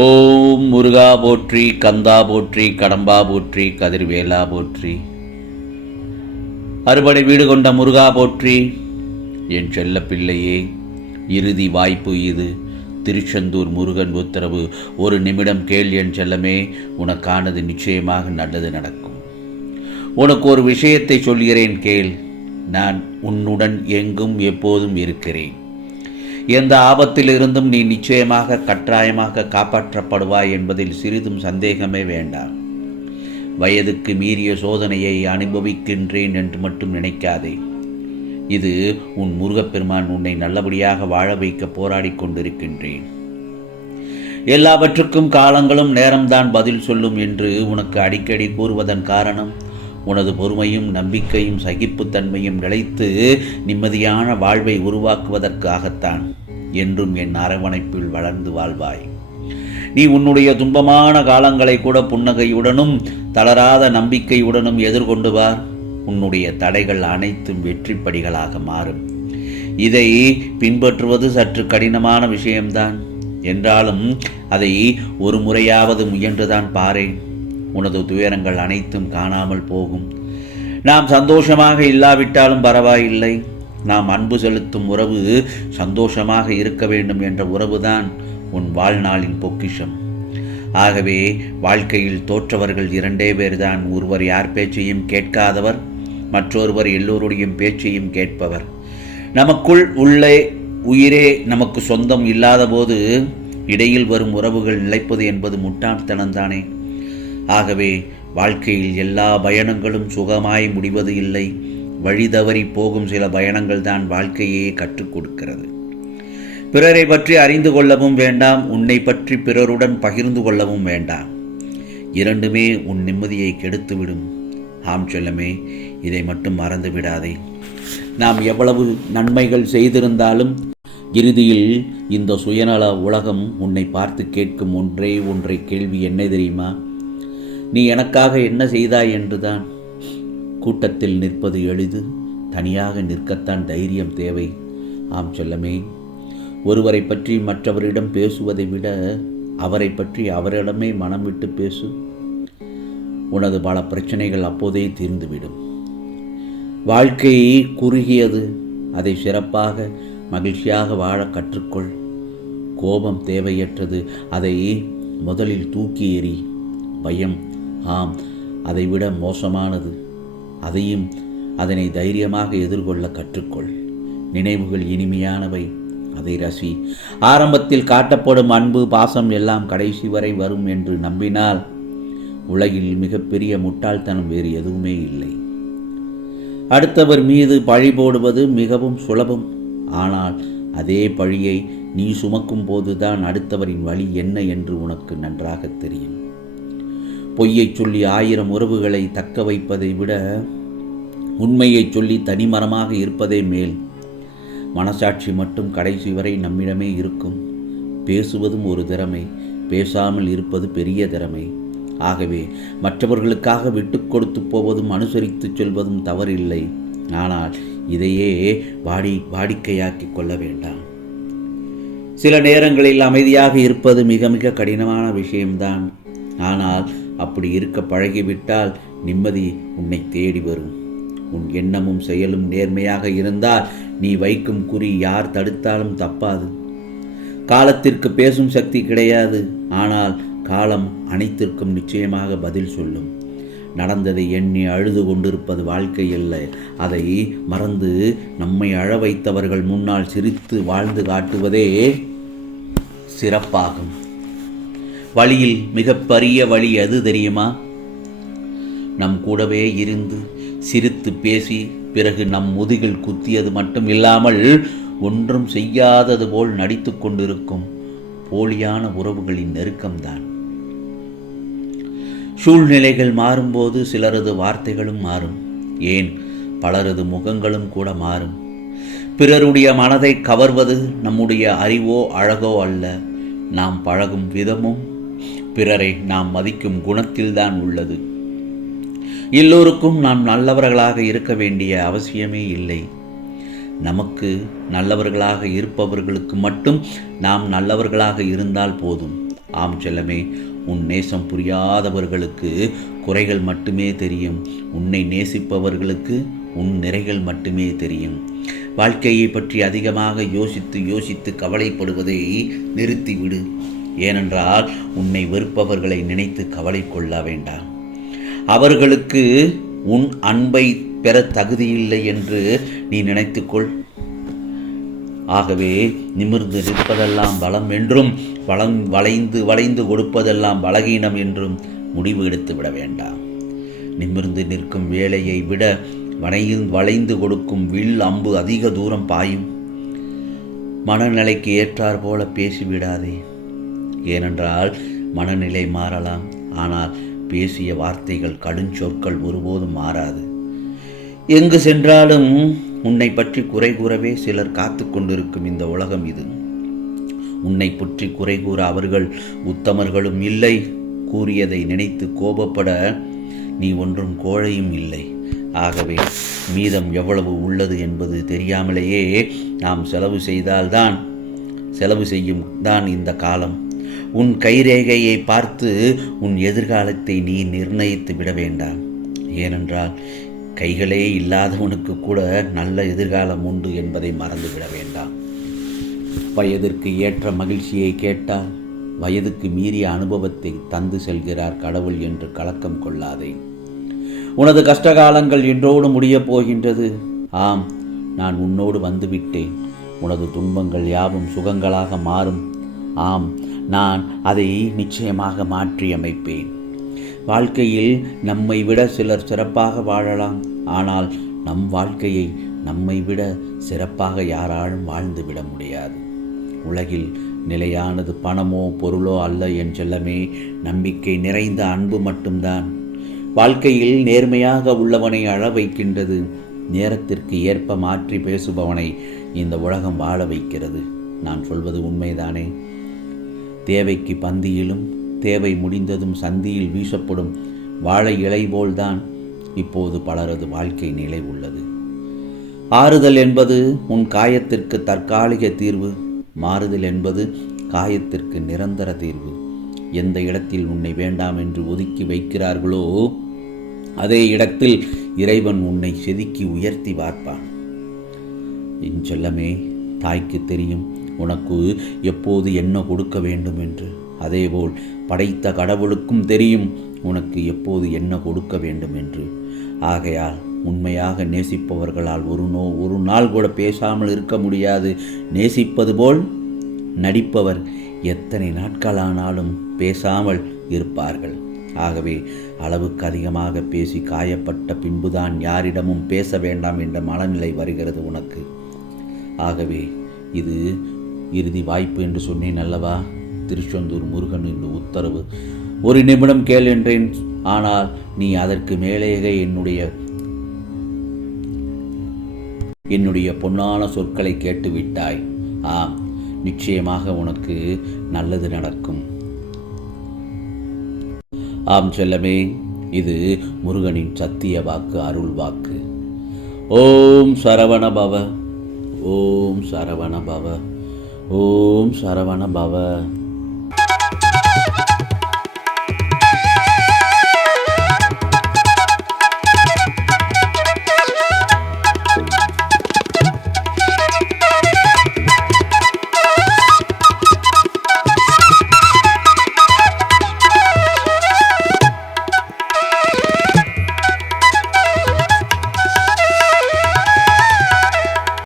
ஓம் முருகா போற்றி, கந்தா போற்றி, கடம்பா போற்றி, கதிர்வேலா போற்றி. அறுபடை வீடு கொண்ட முருகா போற்றி. என் செல்ல பிள்ளையே, இறுதி வாய்ப்பு இது. திருச்செந்தூர் முருகன் உத்தரவு. ஒரு நிமிடம் கேள் என் செல்லமே, உனக்கானது நிச்சயமாக நல்லது நடக்கும். உனக்கு ஒரு விஷயத்தை சொல்கிறேன் கேள். நான் உன்னுடன் எங்கும் எப்போதும் இருக்கிறேன். எந்த ஆபத்திலிருந்தும் நீ நிச்சயமாக கட்டாயமாக காப்பாற்றப்படுவாய் என்பதில் சிறிதும் சந்தேகமே வேண்டாம். வயதுக்கு மீறிய சோதனையை அனுபவிக்கின்றேன் என்று மட்டும் நினைக்காதே. இது உன் முருகப்பெருமான் உன்னை நல்லபடியாக வாழ வைக்க போராடி கொண்டிருக்கின்றேன். எல்லாவற்றுக்கும் காலங்களும் நேரம்தான் பதில் சொல்லும் என்று உனக்கு அடிக்கடி கூறுவதன் காரணம் உனது பொறுமையும் நம்பிக்கையும் சகிப்புத்தன்மையும் நிலைத்து நிம்மதியான வாழ்வை உருவாக்குவதற்காகத்தான். என்றும் என் அரவணைப்பில் வளர்ந்து வாழ்வாய். நீ உன்னுடைய துன்பமான காலங்களை கூட புன்னகையுடனும் தளராத நம்பிக்கையுடனும் எதிர்கொண்டு வார். உன்னுடைய தடைகள் அனைத்தும் வெற்றிப்படிகளாக மாறும். இதை பின்பற்றுவது சற்று கடினமான விஷயம்தான். என்றாலும் அதை ஒரு முறையாவது முயன்றுதான் பாரேன். உனது துயரங்கள் அனைத்தும் காணாமல் போகும். நாம் சந்தோஷமாக இல்லாவிட்டாலும் பரவாயில்லை. நாம் அன்பு செலுத்தும் உறவு சந்தோஷமாக இருக்க வேண்டும் என்ற உறவுதான் உன் வாழ்நாளின் பொக்கிஷம். ஆகவே வாழ்க்கையில் தோற்றவர்கள் இரண்டே பேர்தான். ஒருவர் யார் பேச்சையும் கேட்காதவர், மற்றொருவர் எல்லோருடைய பேச்சையும் கேட்பவர். நமக்குள் உள்ளே உயிரே நமக்கு சொந்தம் இல்லாத போது இடையில் வரும் உறவுகள் நிலைப்பது என்பது முட்டாள்தனம்தானே. ஆகவே வாழ்க்கையில் எல்லா பயணங்களும் சுகமாய் முடிவது இல்லை. வழி தவறி போகும் சில பயணங்கள் தான் வாழ்க்கையே கற்றுக் கொடுக்கிறது. பிறரை பற்றி அறிந்து கொள்ளவும் வேண்டாம், உன்னை பற்றி பிறருடன் பகிர்ந்து கொள்ளவும் வேண்டாம். இரண்டுமே உன் நிம்மதியை கெடுத்துவிடும். ஆம் செல்லமே, இதை மட்டும் மறந்து விடாதே. நாம் எவ்வளவு நன்மைகள் செய்திருந்தாலும் இறுதியில் இந்த சுயநல உலகம் உன்னை பார்த்து கேட்கும் ஒன்றை கேள்வி என்ன தெரியுமா? நீ எனக்காக என்ன செய்தாய் என்றுதான். கூட்டத்தில் நிற்பது எளிது, தனியாக நிற்கத்தான் தைரியம் தேவை. ஆம் செல்லமே, ஒருவரை பற்றி மற்றவரிடம் பேசுவதை விட அவரை பற்றி அவரிடமே மனம் விட்டு பேசு. உனது பல பிரச்சனைகள் அப்போதே தீர்ந்துவிடும். வாழ்க்கை குறுகியது. அதை சிறப்பாக மகிழ்ச்சியாக வாழ கற்றுக்கொள். கோபம் தேவையற்றது. அதை முதலில் தூக்கி எறி. பயம், ஆம், அதைவிட மோசமானது. அதனை தைரியமாக எதிர்கொள்ள கற்றுக்கொள். நினைவுகள் இனிமையானவை, அதை ரசி. ஆரம்பத்தில் காட்டப்படும் அன்பு பாசம் எல்லாம் கடைசி வரை வரும் என்று நம்பினால் உலகில் மிகப்பெரிய முட்டாள்தனம் வேறு எதுவுமே இல்லை. அடுத்தவர் மீது பழி போடுவது மிகவும் சுலபம். ஆனால் அதே பழியை நீ சுமக்கும் போதுதான் அடுத்தவரின் வழி என்ன என்று உனக்கு நன்றாக தெரியும். பொய்யை சொல்லி 1000 உறவுகளை தக்க வைப்பதை விட உண்மையை சொல்லி தனிமரமாக இருப்பதே மேல். மனசாட்சி மட்டும் கடைசி வரை நம்மிடமே இருக்கும். பேசுவதும் ஒரு திறமை, பேசாமல் இருப்பது பெரிய திறமை. ஆகவே மற்றவர்களுக்காக விட்டு கொடுத்து போவதும் அனுசரித்து செல்வதும் தவறில்லை. ஆனால் இதையே வாடிக்கையாக்கி கொள்ள வேண்டாம். சில நேரங்களில் அமைதியாக இருப்பது மிக மிக கடினமான விஷயம்தான். ஆனால் அப்படி இருக்க பழகிவிட்டால் நிம்மதி உன்னை தேடி வரும். உன் எண்ணமும் செயலும் நேர்மையாக இருந்தால் நீ வைக்கும் குறி யார் தடுத்தாலும் தப்பாது. காலத்திற்கு பேசும் சக்தி கிடையாது. ஆனால் காலம் அனைத்திற்கும் நிச்சயமாக பதில் சொல்லும். நடந்ததை எண்ணி அழுது கொண்டிருப்பது வாழ்க்கை அல்ல. அதை மறந்து நம்மை அழ வைத்தவர்கள் முன்னால் சிரித்து வாழ்ந்து காட்டுவதே சிறப்பாகும். வழியில் மிகப்பெரிய வழி எது தெரியுமா? நம் கூடவே இருந்து சிரித்து பேசி பிறகு நம் முதுகில் குத்தியது மட்டும் இல்லாமல் ஒன்றும் செய்யாதது போல் நடித்து கொண்டிருக்கும் போலியான உறவுகளின் நெருக்கம்தான். சூழ்நிலைகள் மாறும்போது சிலரது வார்த்தைகளும் மாறும். ஏன், பலரது முகங்களும் கூட மாறும். பிறருடைய மனதை கவர்வது நம்முடைய அறிவோ அழகோ அல்ல, நாம் பழகும் விதமும் பிறரை நாம் மதிக்கும் குணத்தில்தான் உள்ளது. எல்லோருக்கும் நாம் நல்லவர்களாக இருக்க வேண்டிய அவசியமே இல்லை. நமக்கு நல்லவர்களாக இருப்பவர்களுக்கு மட்டும் நாம் நல்லவர்களாக இருந்தால் போதும். ஆம் செல்லமே, உன் நேசம் புரியாதவர்களுக்கு குறைகள் மட்டுமே தெரியும். உன்னை நேசிப்பவர்களுக்கு உன் நிறைகள் மட்டுமே தெரியும். வாழ்க்கையை பற்றி அதிகமாக யோசித்து யோசித்து கவலைப்படுவதை நிறுத்திவிடு. ஏனென்றால் உன்னை வெறுப்பவர்களை நினைத்து கவலை கொள்ள வேண்டாம். அவர்களுக்கு உன் அன்பை பெற தகுதியில்லை என்று நீ நினைத்துக்கொள். ஆகவே நிமிர்ந்து நிற்பதெல்லாம் பலம் என்றும் வளைந்து வளைந்து கொடுப்பதெல்லாம் பலகீனம் என்றும் முடிவு எடுத்து விட வேண்டாம். நிமிர்ந்து நிற்கும் வேலையை விட வளைந்து கொடுக்கும் வில் அம்பு அதிக தூரம் பாயும். மனநிலைக்கு ஏற்றார் போல பேசிவிடாதே. ஏனென்றால் மனநிலை மாறலாம், ஆனால் பேசிய வார்த்தைகள் கடுஞ்சொற்கள் ஒருபோதும் மாறாது. எங்கு சென்றாலும் உன்னை பற்றி குறை கூறவே சிலர் காத்து கொண்டிருக்கும் இந்த உலகம் இது. உன்னை பற்றி குறை கூற அவர்கள் உத்தமர்களும் இல்லை. கூறியதை நினைத்து கோபப்பட நீ ஒன்றும் கோழையும் இல்லை. ஆகவே மீதம் எவ்வளவு உள்ளது என்பது தெரியாமலேயே நாம் செலவு செய்யும் தான் இந்த காலம். உன் கைரேகையை பார்த்து உன் எதிர்காலத்தை நீ நிர்ணயித்து விட வேண்டாம். ஏனென்றால் கைகளே இல்லாதவனுக்கு கூட நல்ல எதிர்காலம் உண்டு என்பதை மறந்துவிட வேண்டாம். வயதிற்கு ஏற்ற மகிழ்ச்சியை கேட்டால் வயதுக்கு மீறிய அனுபவத்தை தந்து செல்கிறார் கடவுள் என்று கலக்கம் கொள்ளாதே. உனது கஷ்டகாலங்கள் என்றோடு முடியப் போகின்றது. ஆம், நான் உன்னோடு வந்துவிட்டேன். உனது துன்பங்கள் யாவும் சுகங்களாக மாறும். ஆம், நான் அதை நிச்சயமாக மாற்றியமைப்பேன். வாழ்க்கையில் நம்மை விட சிலர் சிறப்பாக வாழலாம். ஆனால் நம் வாழ்க்கையை நம்மை விட சிறப்பாக யாராலும் வாழ்ந்துவிட முடியாது. உலகில் நிலையானது பணமோ பொருளோ அல்ல என் செல்லமே, நம்பிக்கை நிறைந்த அன்பு மட்டும்தான். வாழ்க்கையில் நேர்மையாக உள்ளவனை அழ வைக்கின்றது. நேரத்திற்கு ஏற்ப மாற்றி பேசுபவனை இந்த உலகம் வாழ வைக்கிறது. நான் சொல்வது உண்மைதானே? தேவைக்கு பந்தியிலும் தேவை முடிந்ததும் சந்தியில் வீசப்படும் வாழை இலை போல்தான் இப்போது பலரது வாழ்க்கை நிலை உள்ளது. ஆறுதல் என்பது உன் காயத்திற்கு தற்காலிக தீர்வு. மாறுதல் என்பது காயத்திற்கு நிரந்தர தீர்வு. எந்த இடத்தில் உன்னை வேண்டாம் என்று ஒதுக்கி வைக்கிறார்களோ அதே இடத்தில் இறைவன் உன்னை செதுக்கி உயர்த்தி பார்ப்பான். என் செல்லமே, தாய்க்கு தெரியும் உனக்கு எப்போது என்ன கொடுக்க வேண்டும் என்று. அதேபோல் படைத்த கடவுளுக்கும் தெரியும் உனக்கு எப்போது என்ன கொடுக்க வேண்டும் என்று. ஆகையால் உண்மையாக நேசிப்பவர்களால் ஒரு நாள் கூட பேசாமல் இருக்க முடியாது. நேசிப்பது போல் நடிப்பவர் எத்தனை நாட்களானாலும் பேசாமல் இருப்பார்கள். ஆகவே அளவுக்கு அதிகமாக பேசி காயப்பட்ட பின்புதான் யாரிடமும் பேச வேண்டாம் என்ற மனநிலை வருகிறது உனக்கு. ஆகவே இது இறுதி வாய்ப்பு என்று சொன்னேன் அல்லவா? திருச்செந்தூர் முருகன் இந்த உத்தரவு. ஒரு நிமிடம் கேள் என்றேன். ஆனால் நீ அதற்கு மேலேயே என்னுடைய பொன்னான சொற்களை கேட்டுவிட்டாய். ஆம், நிச்சயமாக உனக்கு நல்லது நடக்கும். ஆம் செல்லமே, இது முருகனின் சத்திய வாக்கு, அருள் வாக்கு. ஓம் சரவண பவ, ஓம் சரவண பவ, ஓம் சரவண பவ.